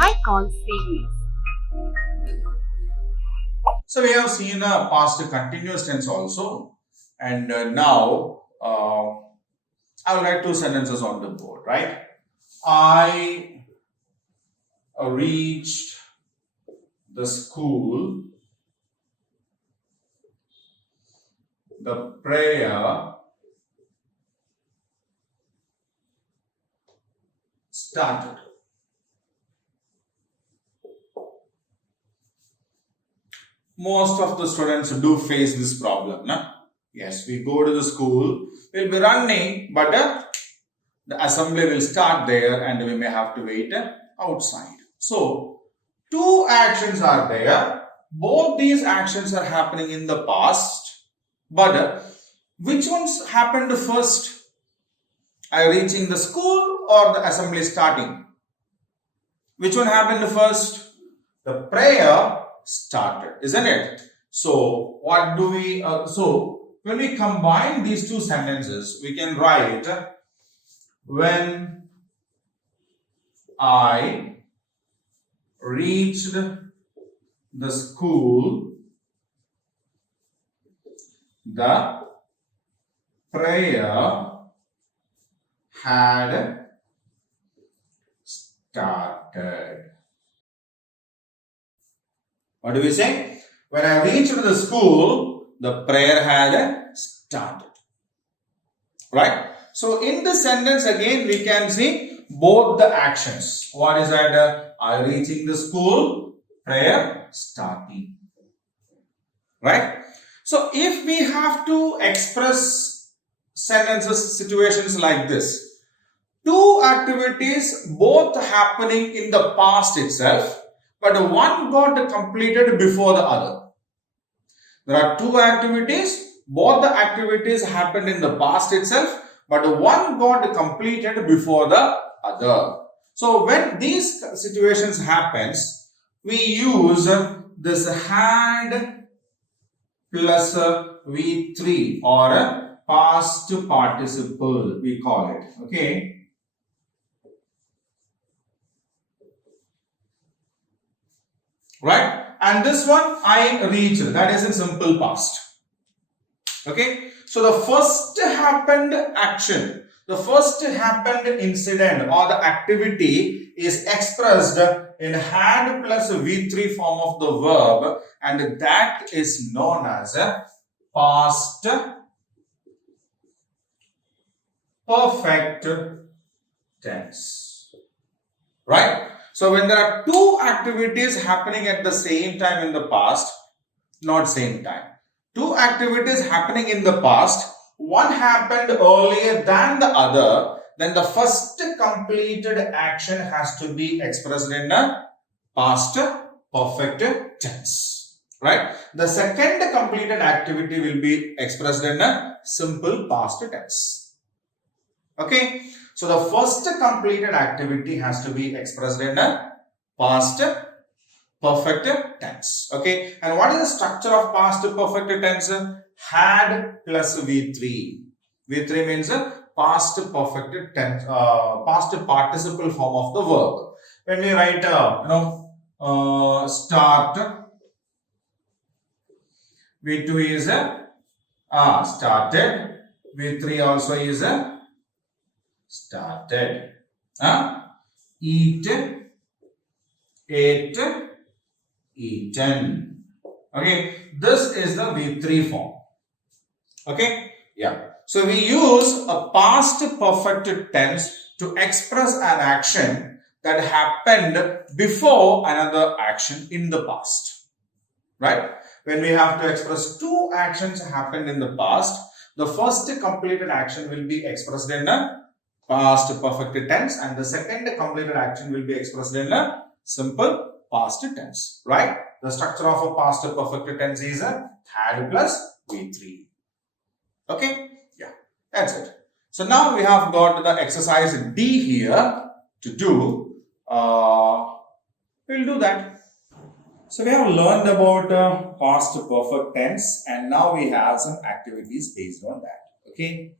high call series. So we have seen a past continuous tense also, and now I will write two sentences on the board, right? I reached the school. The prayer started. Most of the students do face this problem. Na? Yes, we go to the school, we'll be running, but the assembly will start there and we may have to wait outside. So, two actions are there. Both these actions are happening in the past, but which ones happened first? Are you reaching the school or the assembly starting? Which one happened first? The prayer started, isn't it? So, what do we, when we combine these two sentences, we can write, when I reached the school, the prayer had started. What do we say? When I reached the school, the prayer had started. Right? So, in the sentence again, we can see both the actions. What is that? I reaching the school, prayer starting. Right? So, if we have to express sentences, situations like this, two activities both happening in the past itself, but one got completed before the other. There are two activities, both the activities happened in the past itself, but one got completed before the other. So when these situations happens, we use this had plus V3 or a past participle, we call it. Okay. Right? And this one I reached, that is in simple past. Okay? So the first happened action, the first happened incident or the activity is expressed in had plus V3 form of the verb, and that is known as a past perfect tense. Right? So when there are two activities happening at the same time in the past, not same time. Two activities happening in the past, one happened earlier than the other, then the first completed action has to be expressed in a past perfect tense. Right? The second completed activity will be expressed in a simple past tense. Okay? So the first completed activity has to be expressed in a past perfect tense. Okay. And what is the structure of past perfect tense? Had plus V3. V3 means past perfect tense, past participle form of the verb. When we write, start, V2 is started. V3 also is started. Eat, ate, eaten. Okay, this is the V3 form. Okay, yeah. So we use a past perfect tense to express an action that happened before another action in the past. Right? When we have to express two actions happened in the past, the first completed action will be expressed in a past perfect tense and the second completed action will be expressed in a simple past tense, right? The structure of a past perfect tense is a had plus V3. Okay? Yeah, that's it. So now we have got the exercise D here to do. We'll do that. So we have learned about past perfect tense and now we have some activities based on that. Okay?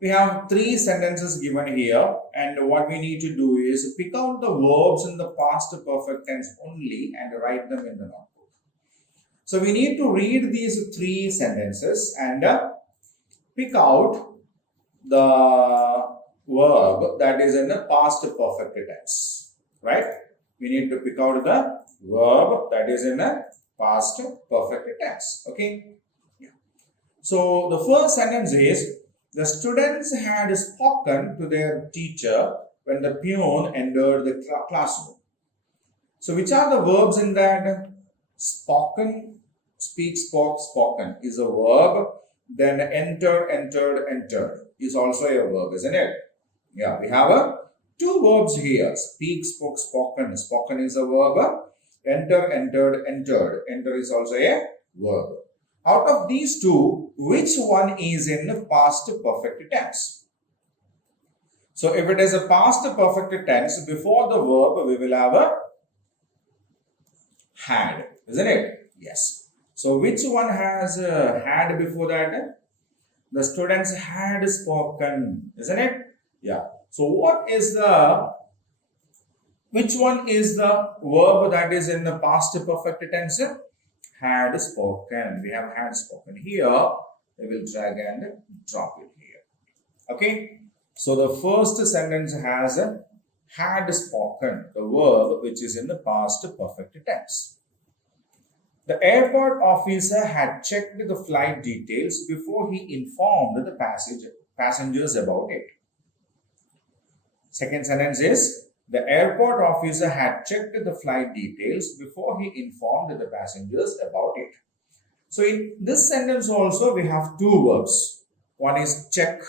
we have three sentences given here, and what we need to do is pick out the verbs in the past perfect tense only and write them in the notebook. So we need to read these three sentences and pick out the verb that is in the past perfect tense, right? We need to pick out the verb that is in the past perfect tense. Okay. Yeah. So the first sentence is, the students had spoken to their teacher when the peon entered the classroom. So which are the verbs in that? Spoken, speak, spoke, spoken is a verb. Then enter, entered, entered is also a verb, isn't it? Yeah, we have two verbs here. Speak, spoke, spoken. Spoken is a verb. Enter, entered, entered. Enter is also a verb. Out of these two, which one is in past perfect tense? So if it is a past perfect tense, before the verb we will have a had, isn't it? Yes. So which one has had before that? The students had spoken, isn't it? Yeah. So which one is the verb that is in the past perfect tense? Had spoken. We have had spoken here. We will drag and drop it here. Okay. So the first sentence has had spoken, the verb which is in the past perfect tense. The airport officer had checked the flight details before he informed the passengers about it. Second sentence is, the airport officer had checked the flight details before he informed the passengers about it. So in this sentence also we have two verbs. One is check.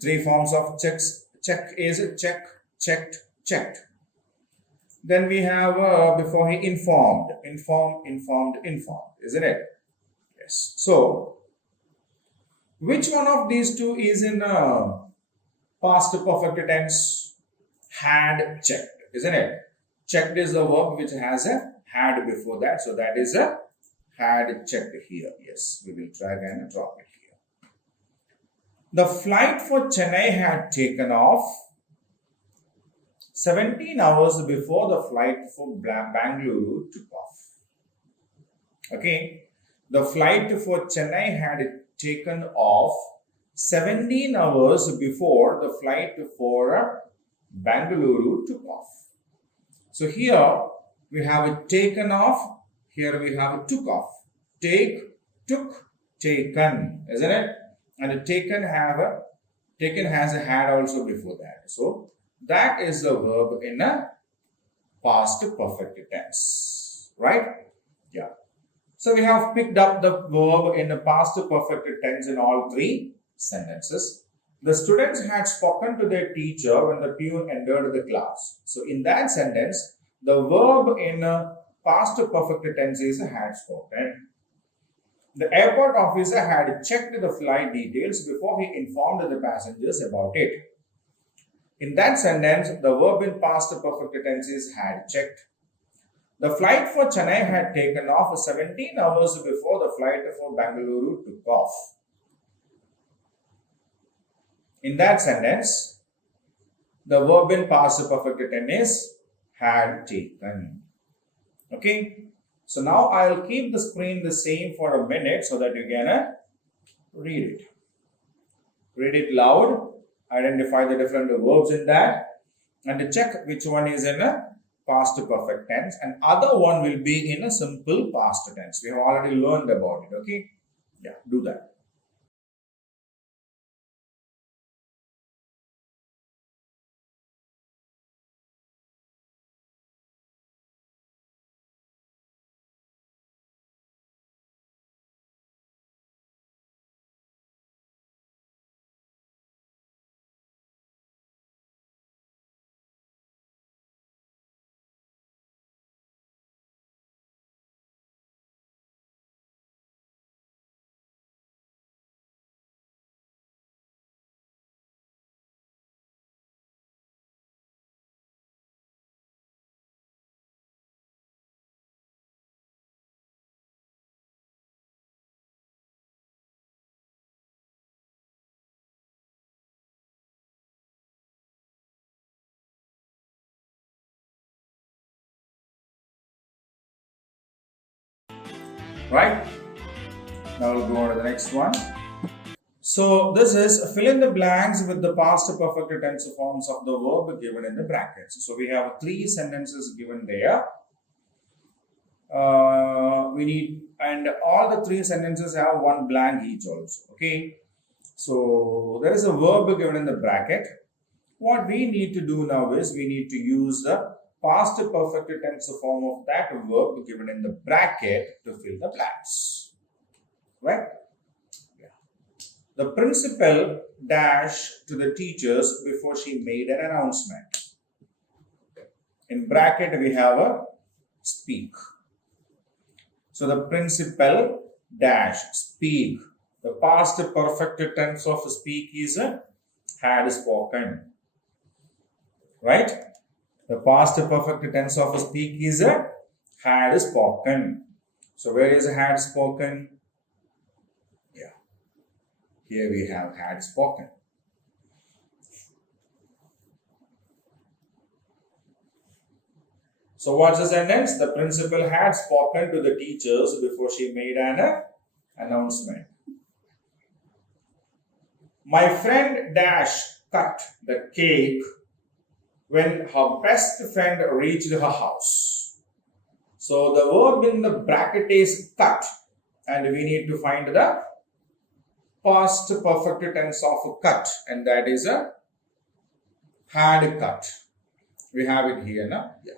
Three forms of checks. Check is check, checked, checked. Then we have before he informed, informed, isn't it? Yes. So which one of these two is in past perfect tense? Had checked, isn't it? Checked is the verb which has a had before that. So that is a had checked here. Yes, we will drag and drop it here. The flight for Chennai had taken off 17 hours before the flight for Bangalore took off. Okay. The flight for Chennai had taken off 17 hours before the flight for Bangalore took off. So here we have it taken off. Here we have it took off. Take, took, taken, isn't it? And taken has a had also before that. So that is the verb in a past perfect tense, right? Yeah. So we have picked up the verb in the past perfect tense in all three sentences. The students had spoken to their teacher when the peon entered the class. So in that sentence, the verb in past perfect tense is had spoken. The airport officer had checked the flight details before he informed the passengers about it. In that sentence, the verb in past perfect tense is had checked. The flight for Chennai had taken off 17 hours before the flight for Bangalore took off. In that sentence, the verb in past perfect tense is had taken. Okay. So now I'll keep the screen the same for a minute so that you can read it. Read it loud. Identify the different verbs in that and check which one is in a past perfect tense and other one will be in a simple past tense. We have already learned about it. Okay. Yeah, do that. Right? Now we'll go on to the next one. So this is fill in the blanks with the past perfect tense forms of the verb given in the brackets. So we have 3 sentences given there. We need, and all the 3 sentences have 1 blank each also. Okay. So there is a verb given in the bracket. What we need to do now is we need to use the past perfect tense form of that verb given in the bracket to fill the blanks. Right? Yeah. The principal dashed to the teachers before she made an announcement. In bracket we have a speak. So the principal dash speak. The past perfect tense of speak is had spoken. Right? The past perfect tense of speak is had spoken. So where is had spoken? Yeah. Here we have had spoken. So what's the sentence? The principal had spoken to the teachers before she made an announcement. My friend dash cut the cake when her best friend reached her house. So the verb in the bracket is cut, and we need to find the past perfect tense of cut, and that is a had cut. We have it here now. Yeah.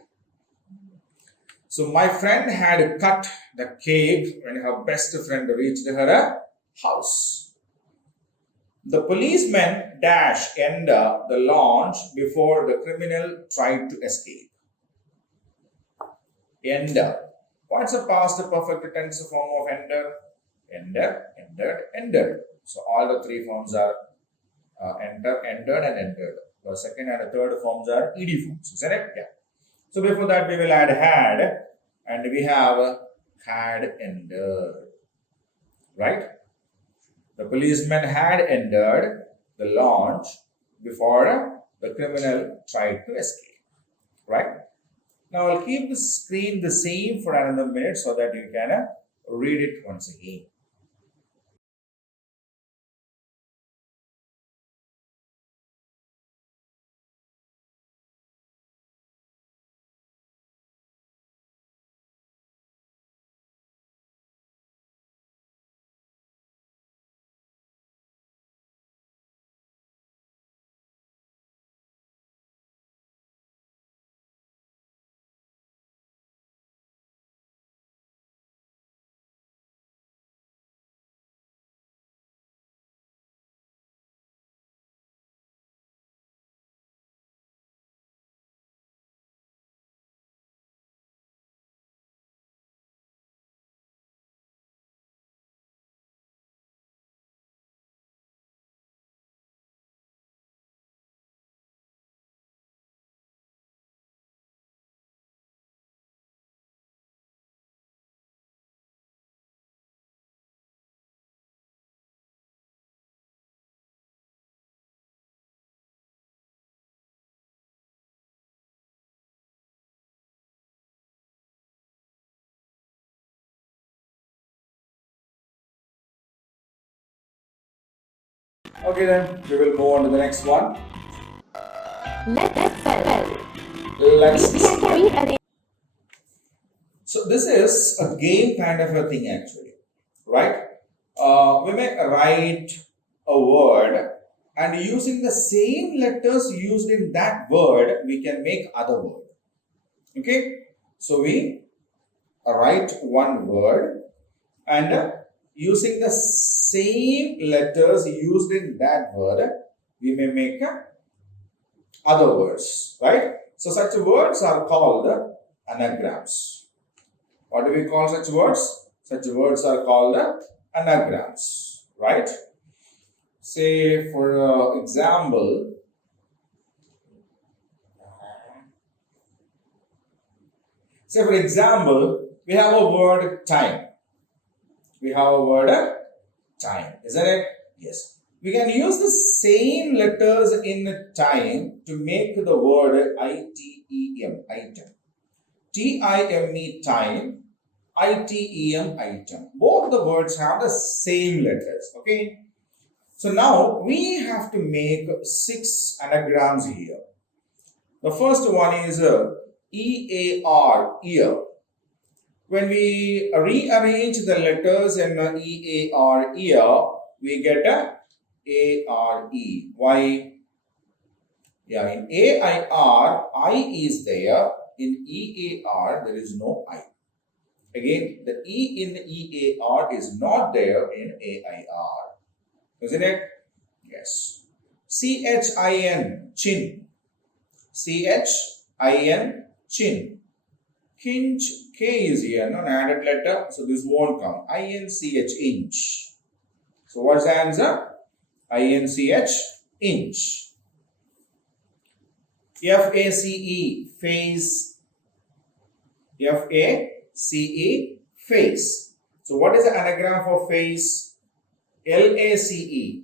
So my friend had cut the cake when her best friend reached her house. The policeman dash enter the launch before the criminal tried to escape. Enter. What's the past perfect tense form of enter? Enter, entered, entered. So all the 3 forms are enter, entered, and entered. The second and the third forms are ed forms. Isn't it? Yeah. So before that we will add had, and we have had entered. Right? The policeman had entered the launch before the criminal tried to escape. Right? Now I'll keep the screen the same for another minute so that you can read it once again. Okay, then we will move on to the next one. Let's spell. Let's. We can carry a So this is a game kind of a thing actually, right? We may write a word, and using the same letters used in that word, we can make other word. Okay, so we write one word, and using the same letters used in that word, we may make other words, right? So such words are called anagrams. What do we call such words? Such words are called anagrams, right? Say for example, we have a word time. We have a word time, isn't it? Yes. We can use the same letters in time to make the word item, item. Time, item, item. Both the words have the same letters. Okay. So now we have to make 6 anagrams here. The first one is EAR, ear. When we rearrange the letters in EAR, ear, we get a ARE. Why? Yeah, in AIR, I is there. In EAR, there is no I. Again, the E in EAR is not there in AIR. Isn't it? Yes. CHIN, chin. CHIN, chin. Kinch, K is here, no added letter, so this won't come. INCH, inch. So what's the answer? INCH, inch. FACE, face. FACE, face. So what is the anagram for face? LACE.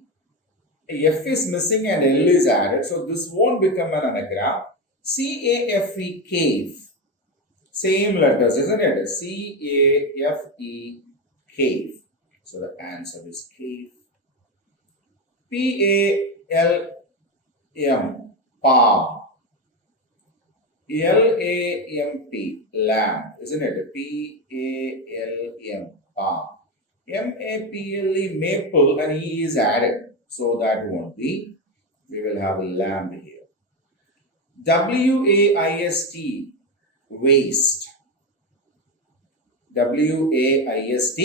F is missing and L is added, so this won't become an anagram. CAFE, cave. Same letters, isn't it? CAFE, cave. So the answer is cave. PALM, palm. LAMP, lamp, isn't it? PALM, palm. MAPLE, maple, and E is added. So that won't be. We will have a lamp here. WAIST, waste. WAIST,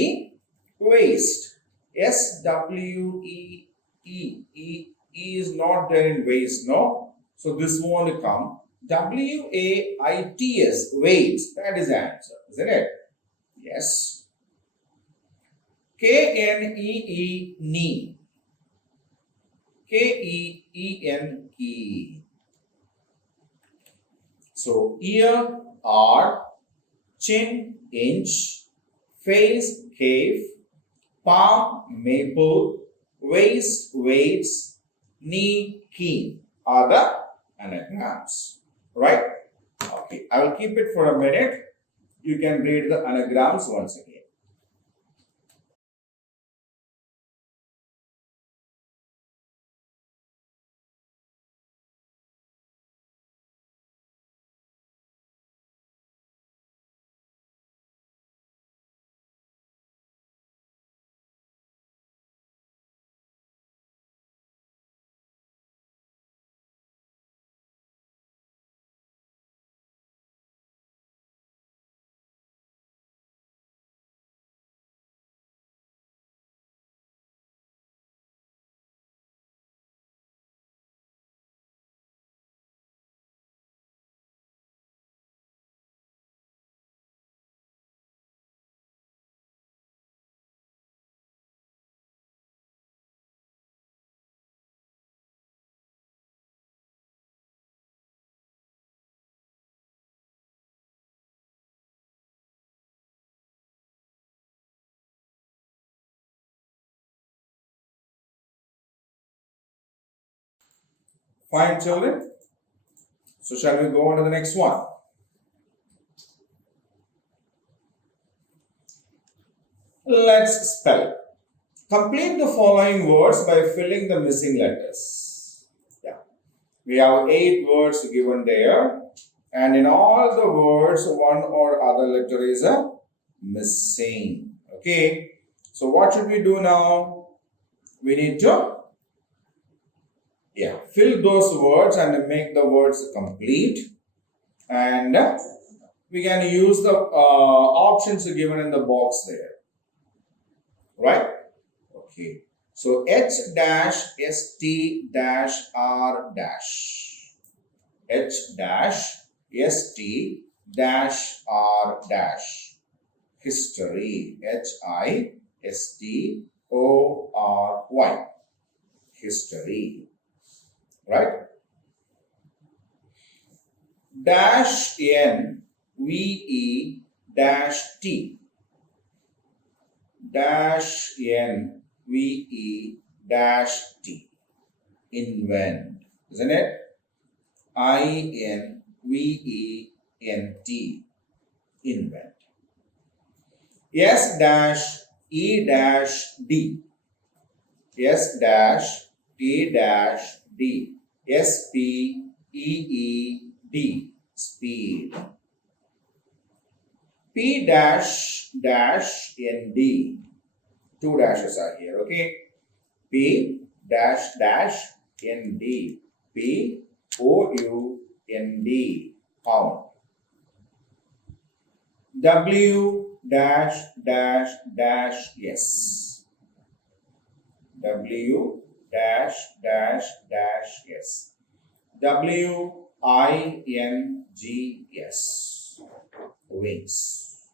waste. SWEE, E is not there in waste, no? So this won't come. WAITS, weights. That is the answer, isn't it? Yes. KNEE, knee. KEEN, key. So ear, R, chin, inch, face, cave, palm, maple, waist, weights, knee, key are the anagrams. Right? Okay, I will keep it for a minute. You can read the anagrams once again. Fine, children. So shall we go on to the next one? Let's spell. Complete the following words by filling the missing letters. Yeah. We have 8 words given there. And in all the words, one or other letter is missing. Okay. So what should we do now? We need to fill those words and make the words complete. And we can use the options given in the box there. Right? Okay. So H dash ST dash R dash. H dash ST dash R dash. History. HISTORY. History. Right? Dash NVE dash T. Dash NVE dash T. Invent. Isn't it? INVENT. Invent. S dash E dash D. S dash E dash D. S P E E D. Speed. P dash dash N D. Two dashes are here, okay? P dash dash N D. P O U N D. Pound. W dash dash dash S. W dash dash dash S. W I N G S. Wings.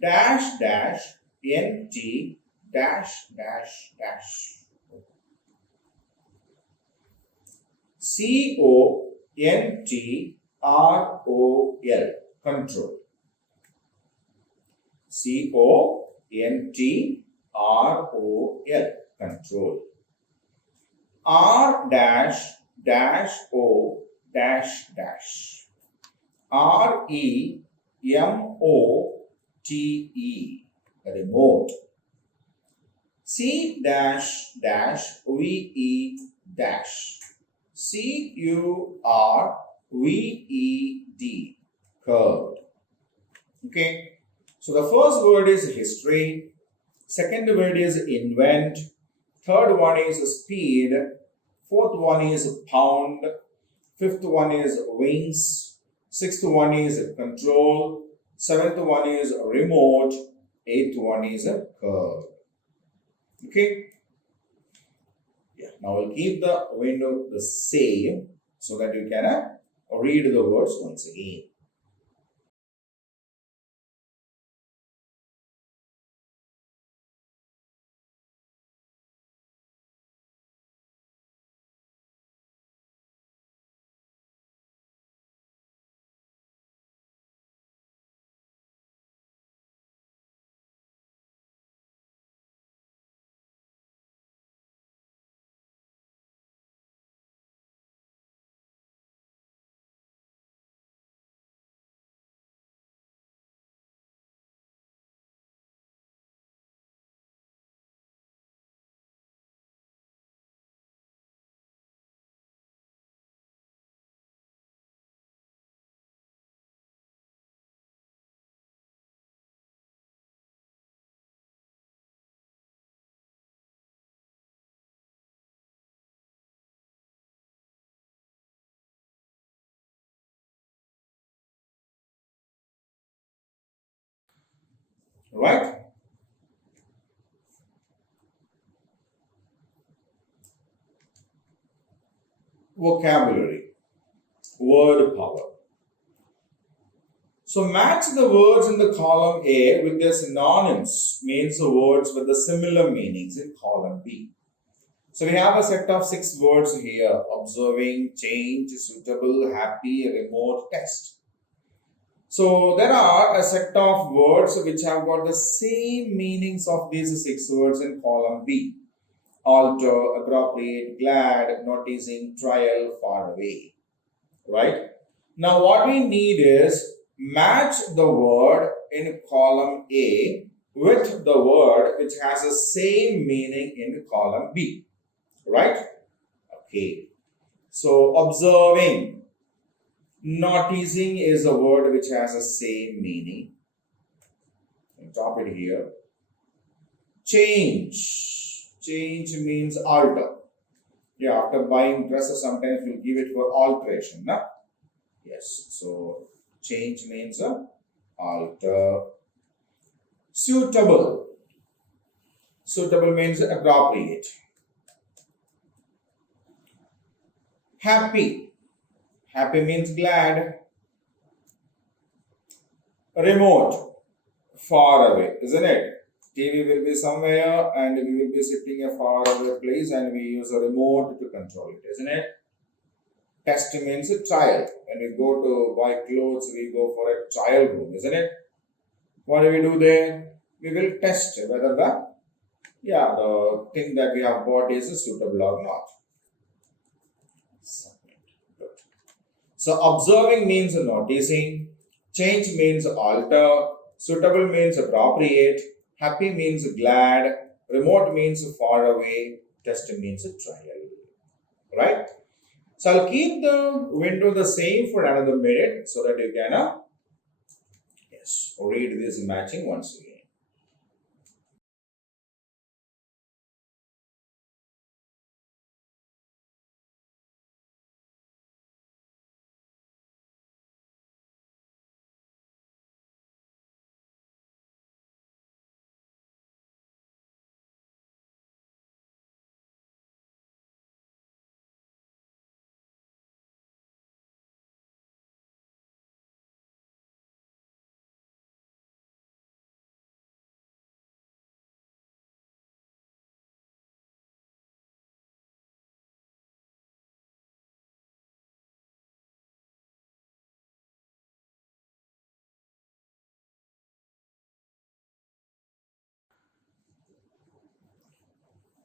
Dash dash N T dash dash dash. C O N T R O L. Control. C O N T R O L. Control. R dash dash O dash dash. R E M O T E. Remote. C dash dash V E dash. C U R V E D. Curved. Okay. So the first word is history. Second word is invent. Third one is speed. Fourth one is pound. Fifth one is wings. Sixth one is control. Seventh one is remote. Eighth one is curve. Okay. Yeah. Now we'll keep the window the same so that you can read the words once again. Right? Vocabulary. Word power. So match the words in the column A with their synonyms, means the words with the similar meanings in column B. So we have a set of 6 words here: observing, change, suitable, happy, remote, test. So there are a set of words which have got the same meanings of these 6 words in column B: alter, appropriate, glad, noticing, trial, far away. Right? Now what we need is match the word in column A with the word which has the same meaning in column B. Right? Okay. So observing, noticing is a word which has the same meaning. I'll drop it here. Change. Change means alter. Yeah, after buying dresses, sometimes we'll give it for alteration. No? Yes. So change means alter. Suitable. Suitable means appropriate. Happy. Happy means glad. Remote. Far away, isn't it? TV will be somewhere and we will be sitting a far away place and we use a remote to control it, isn't it? Test means a trial. When we go to buy clothes, we go for a trial room, isn't it? What do we do there? We will test whether the thing that we have bought is suitable or not. So observing means noticing, change means alter, Suitable means appropriate. Happy means glad. Remote means far away. Test means trial. Right? So I'll keep the window the same for another minute so that you can read this matching once again.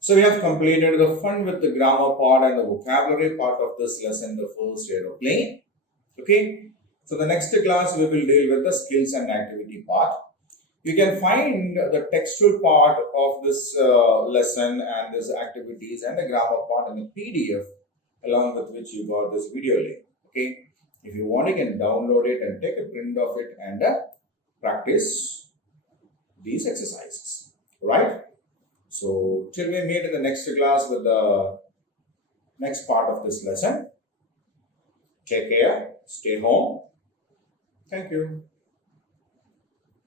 So we have completed the fun with the grammar part and the vocabulary part of this lesson, the first aeroplane. Okay. So the next class we will deal with the skills and activity part. You can find the textual part of this lesson and these activities and the grammar part in the PDF along with which you got this video link. Okay. If you want, you can download it and take a print of it and practice these exercises. Right? So, till we meet in the next class with the next part of this lesson, take care, stay home. Thank you.